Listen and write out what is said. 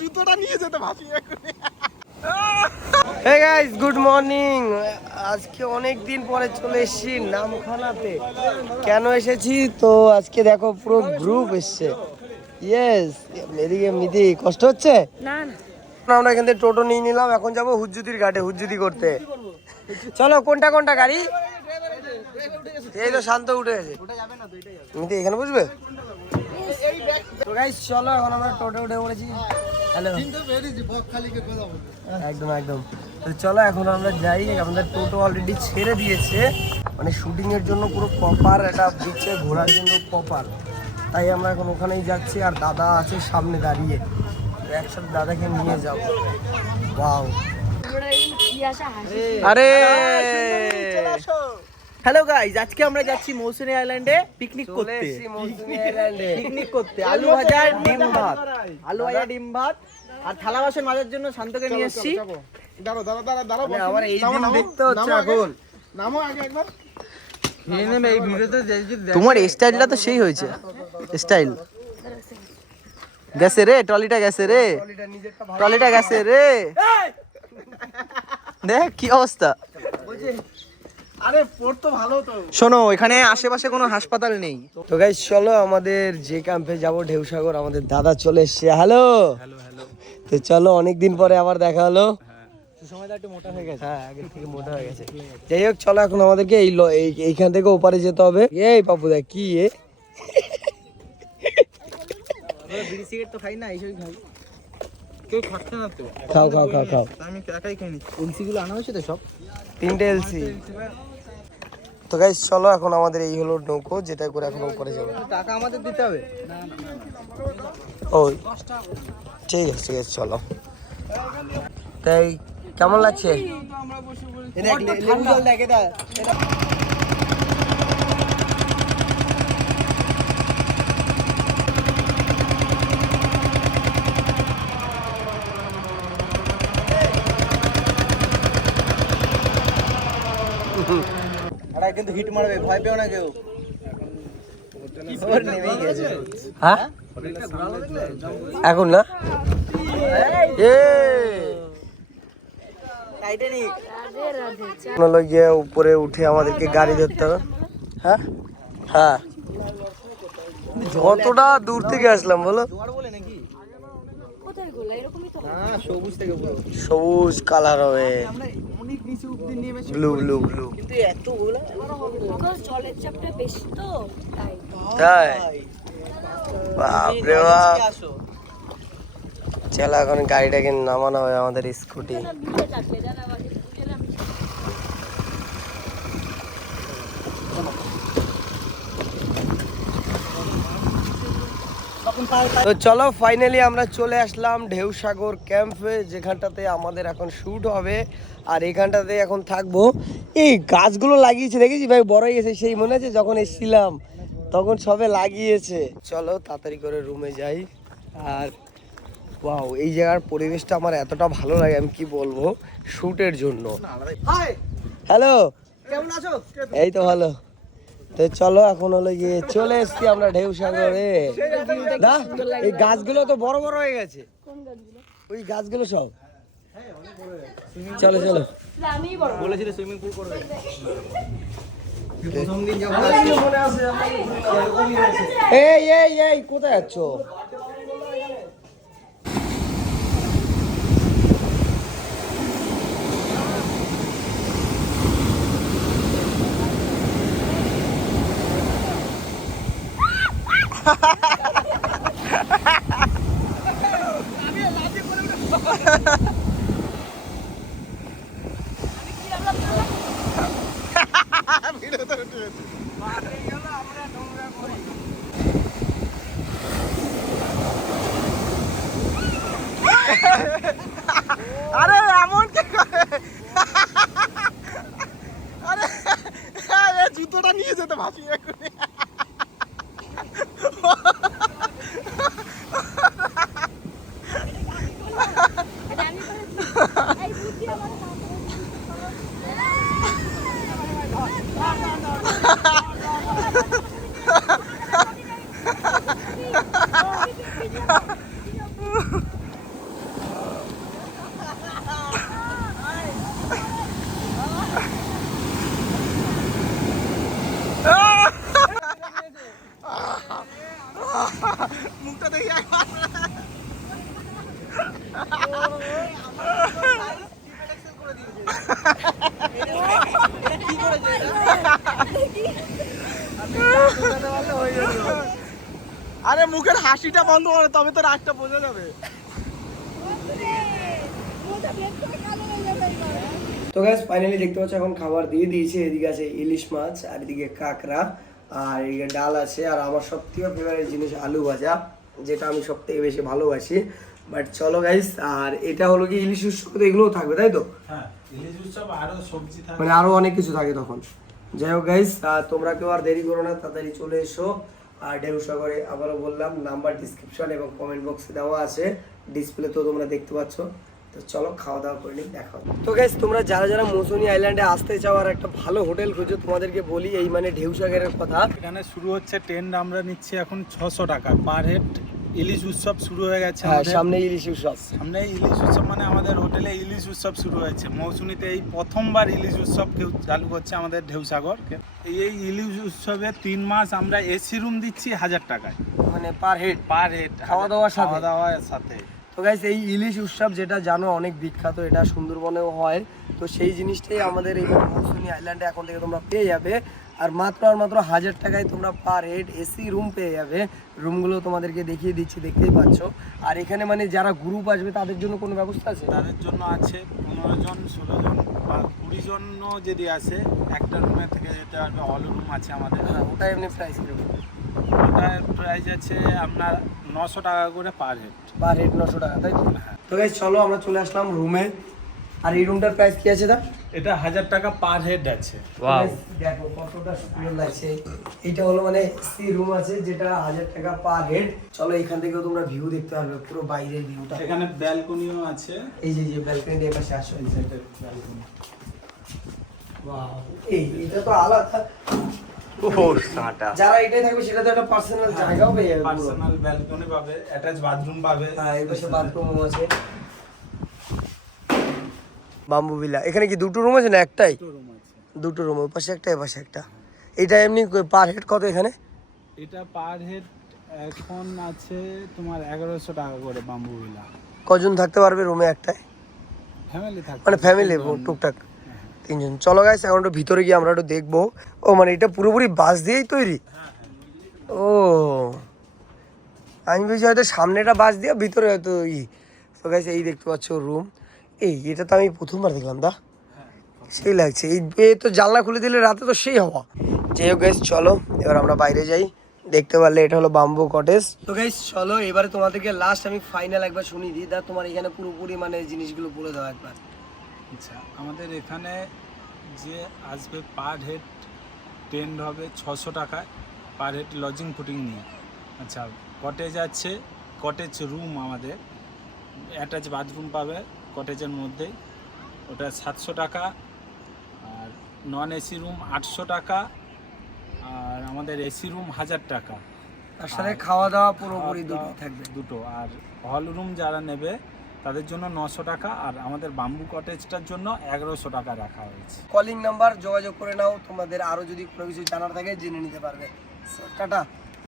জুতোটা নিয়ে যেতে ভাসি হে গাইস গুড মর্নিং আজকে অনেক দিন পরে চলে এসেছি নামখানাতে। কেন এসেছি? তো আজকে দেখো পুরো গ্রুপ এসছে। ইয়েস এদিকে মিদি কষ্ট হচ্ছে? না না। আমরা এখান থেকে টোটো নিয়ে নিলাম এখন যাব হুজ্জুতির ঘাটে হুজ্জুতি করতে। চলো কোনটা কোনটা গাড়ি? এই তো শান্ত উঠে গেছে। মিদি এখানে বুঝবে তো গাইস চলো এখন আমরা টোটো উঠে পড়েছি। হ্যালো। একদম একদম। তো চলো এখন আমরা যাই। আমাদের টোটো অলরেডি ছেড়ে দিয়েছে। মানে শুটিং এর জন্য পুরো প্রপার একটা বিচে ঘোরার জন্য প্রপার তাই আমরা এখন ওখানেই যাচ্ছি আর দাদা আছে সামনে দাঁড়িয়ে। একসাথে দাদাকে নিয়ে যাব। হাসি। আরে! হ্যালো গাইজ আজকে আমরা যাচ্ছি মৌসুমী আইল্যান্ডে পিকনিক করতে। এসেছি মৌসুমী পিকনিক করতে। আলু ভাজা ডিম ভাত। আলু ভাজা ডিম ভাত। আর থালা বাসন মাজার জন্য শান্তকে নিয়ে এসেছি। মানে আমার এই দিন দেখতে হচ্ছে এখন নামো আগে একবার। তোমার স্টাইলটা তো সেই হয়েছে। স্টাইল গেছে রে ট্রলিটা গেছে রে। ট্রলিটা নিজেরটা গেছে রে। দেখ কি অবস্থা। শোনো এখানে আশেপাশে কোনো হাসপাতাল নেই। তো গাইস চলো আমাদের যে ক্যাম্পে যাব ঢেউসাগর আমাদের দাদা চলে এসছে। হ্যালো হ্যালো তো চলো অনেকদিন পরে আবার দেখা হলো। সময়টা একটু মোটা হয়ে গেছে। হ্যাঁ আগের থেকে মোটা হয়ে গেছে। যাই হোক চলো এখন আমাদেরকে এই ল- এই এইখান থেকে ওপারে যেতে হবে। এই পাপুদা কি এ? বিড়ি সিগারেট তো খাই না এইসবই খাই। কেউ খাচ্ছে না তো। খাও খাও খাও খাও। আমি একাই খাইনি এলসি গুলো আনা হয়েছে তো সব? তিনটে এলসি। তো গাইস চলো এখন আমাদের এই হলো নৌকো যেটা করে এখন উপরে যাব। টাকা আমাদের দিতে হবে? ও ঠিক আছে ঠিক আছে চলো। তাই কেমন লাগছে লেবু জল দেখ এটা এটা কিন্তু হিট মারবে ভয় পেও না কেউ। গেছে। হ্যাঁ? এখন না? এ টাইটানিক গিয়ে উপরে উঠে আমাদেরকে গাড়ি ধরতে হবে। হ্যাঁ? হ্যাঁ। কতটা দূর থেকে আসলাম বলো? নাকি? কোথায় সবুজ থেকে পুরো সবুজ কালার হবে। ব্লু ব্লু ব্লু কিন্তু এত ওগুলা জলের চাপটা বেশি তো তাই। তাই? বাপরে বাপ। চলো এখন গাড়িটাকে নামানো হবে আমাদের স্কুটি না বিলে লাগলে জানা বাজে বুঝলাম তো চলো ফাইনালি আমরা চলে আসলাম ঢেউসাগর ক্যাম্পে যেখানটাতে আমাদের এখন শ্যুট হবে। আর এখানটাতে এখন থাকব। এই গাছগুলো লাগিয়েছে দেখেছি ভাই? বড় গেছে সেই মনে আছে যখন এসেছিলাম তখন সবে লাগিয়েছে। চলো তাড়াতাড়ি করে রুমে যাই। আর ওয়াও এই জায়গার পরিবেশটা আমার এতটা ভালো লাগে আমি কি বলব? শ্যুটের জন্য। হ্যালো কেমন আছো? এই তো ভালো। তো চলো এখন হলো গিয়ে চলে এসছি আমরা ঢেউ সাগরে। না এই গাছগুলো তো বড় বড় হয়ে গেছে। ওই গাছগুলো সব। চলো চলো। বলেছিল সুইমিং পুল করবে। এই এই এই কোথায় যাচ্ছ? আরে এমন কি আরে জুতোটা নিয়ে যেতে ভাসি এক্ষুনি এটা আমি করেছি এই বুদ্ধি আমার মুখের হাসিটা বন্ধ করে তবে তো রাগটা বোঝা যাবে। তো গ্যাস ফাইনালি দেখতে পাচ্ছ এখন খাবার দিয়ে দিয়েছে। এদিকে আছে ইলিশ মাছ আর এদিকে কাঁকড়া আর এদিকে ডাল আছে। আর আমার সব থেকে ফেভারিট জিনিস আলু ভাজা যেটা আমি সব থেকে বেশি ভালোবাসি। বাট চলো গাইস আর এটা হলো কি ইলিশ উৎসব? তো এগুলোও থাকবে তাই তো? হ্যাঁ ইলিশ উৎসব আরও সবজি থাকে মানে আরও অনেক কিছু থাকে তখন। যাই হোক গাইস তোমরা কেউ আর দেরি করো না তাড়াতাড়ি চলে এসো। আর ঢেউ সাগরে আবারও বললাম, নাম্বার ডিসক্রিপশন এবং কমেন্ট বক্সে দেওয়া আছে। ডিসপ্লে তো তোমরা দেখতে পাচ্ছ। তো চলো খাওয়া দাওয়া করে নিই, দেখা তো গাইজ তোমরা যারা যারা মৌসুমি আইল্যান্ডে আসতে চাও আর একটা ভালো হোটেল খুঁজো, তোমাদেরকে বলি এই মানে ঢেউ সাগরের কথা। এখানে শুরু হচ্ছে ট্রেন আমরা নিচ্ছি এখন ছশো টাকা পার হেড ইলিশ উৎসব শুরু হয়ে গেছে হ্যাঁ সামনে ইলিশ উৎসব। সামনে ইলিশ উৎসব মানে আমাদের হোটেলে ইলিশ উৎসব শুরু হয়েছে। মৌসুমীতে এই প্রথমবার ইলিশ উৎসব কেউ চালু করছে আমাদের ঢেউসাগর এই এই ইলিশ উৎসবে তিন মাস আমরা এসি রুম দিচ্ছি হাজার টাকায়। মানে পার হেড পার হেড খাওয়া দাওয়ার সাথে? খাওয়া দাওয়ার সাথে। তো গাইস এই ইলিশ উৎসব যেটা জানো অনেক বিখ্যাত এটা সুন্দরবনেও হয়। তো সেই জিনিসটাই আমাদের এই মৌসুমী আইল্যান্ডে এখন থেকে তোমরা পেয়ে যাবে। আর মাত্র আর মাত্র হাজার টাকায় তোমরা পার হেড এসি রুম পেয়ে যাবে। রুমগুলো তোমাদেরকে দেখিয়ে দিচ্ছি দেখতেই পাচ্ছ। আর এখানে মানে যারা গ্রুপ আসবে তাদের জন্য কোনো ব্যবস্থা আছে? তাদের জন্য আছে পনেরো জন ষোলো জন বা কুড়ি জনও যদি আসে একটা রুমে থেকে যেতে পারবে হল রুম আছে আমাদের। হ্যাঁ ওটা এমনি প্রাইস কীরকম ওটার প্রাইস আছে আপনার নশো টাকা করে পার হেড পার হেড নশো টাকা তাই তো? তো চলো আমরা চলে আসলাম রুমে আর এই রুমটার প্রাইস কি আছে দা এটা হাজার টাকা পার হেড আছে। দেখো কতটা সুন্দর লাগছে। এটা হলো মানে সি রুম আছে যেটা হাজার টাকা পার হেড চলো এখান থেকেও তোমরা ভিউ দেখতে পারবে পুরো বাইরের ভিউটা এখানে ব্যালকনিও আছে। এই যে যে ব্যালকনি এর পাশে আসো। এই সাইডের ব্যালকনি এই এটা তো আলাদা। যারা এটাই থাকবে সেটা তো একটা পার্সোনাল জায়গাও পেয়ে যাবে পার্সোনাল ব্যালকনি পাবে অ্যাটাচ বাথরুম পাবে। হ্যাঁ এই পাশে বাথরুম আছে। Bamboo villa. এখানে কি দুটো রুম আছে না একটাই? রুম আছে। দুটো রুম ওই পাশে একটা পাশে একটা। এটা এমনি পার হেড কত এখানে? এটা পার হেড এখন আছে তোমার এগারোশো টাকা করে বাম্বু ভিলা। কজন থাকতে পারবে রুমে একটাই ফ্যামিলি মানে ফ্যামিলি টুকটাক। তিনজন। চলো গাইস এখন একটু ভিতরে গিয়ে আমরা একটু দেখব। ও মানে এটা পুরোপুরি বাস দিয়েই তৈরি? ও। আমি বলছি হয়তো সামনেটা বাস দিয়ে ভিতরে হয়তো ই। তো গাইস এই দেখতে পাচ্ছ রুম এই, এটা তো আমি প্রথমবার দেখলাম, দা। সেই লাগছে। এই তো জানলা খুলে দিলে রাতে তো সেই হওয়া। যাই হোক গাইস চলো, এবার আমরা বাইরে যাই। দেখতে পারলে এটা হলো বাম্বু কটেজ তো গাইস চলো, এবারে তোমাদেরকে লাস্ট আমি ফাইনাল একবার শুনিয়ে দিই। দা, তোমার এখানে পুরোপুরি মানে জিনিসগুলো বলে দাও একবার। আচ্ছা আমাদের এখানে যে আসবে পার হেড টেন্ড হবে ছশো টাকায়। পার হেড লজিং ফুটিং নিয়ে। আচ্ছা কটেজ আছে কটেজ রুম আমাদের। অ্যাটাচ বাথরুম পাবে। কটেজের মধ্যেই ওটা সাতশো টাকা আর নন এসি রুম আটশো টাকা আর আমাদের এসি রুম হাজার টাকা। তার সাথে খাওয়া দাওয়া পুরোপুরি দাওয়া থাকবে। দুটো আর হল রুম যারা নেবে তাদের জন্য নশো টাকা আর আমাদের বাম্বু কটেজটার জন্য এগারোশো টাকা রাখা হয়েছে। কলিং নাম্বার যোগাযোগ করে নাও তোমাদের আরও যদি কোনো কিছু জানার থাকে জেনে নিতে পারবে। টাটা।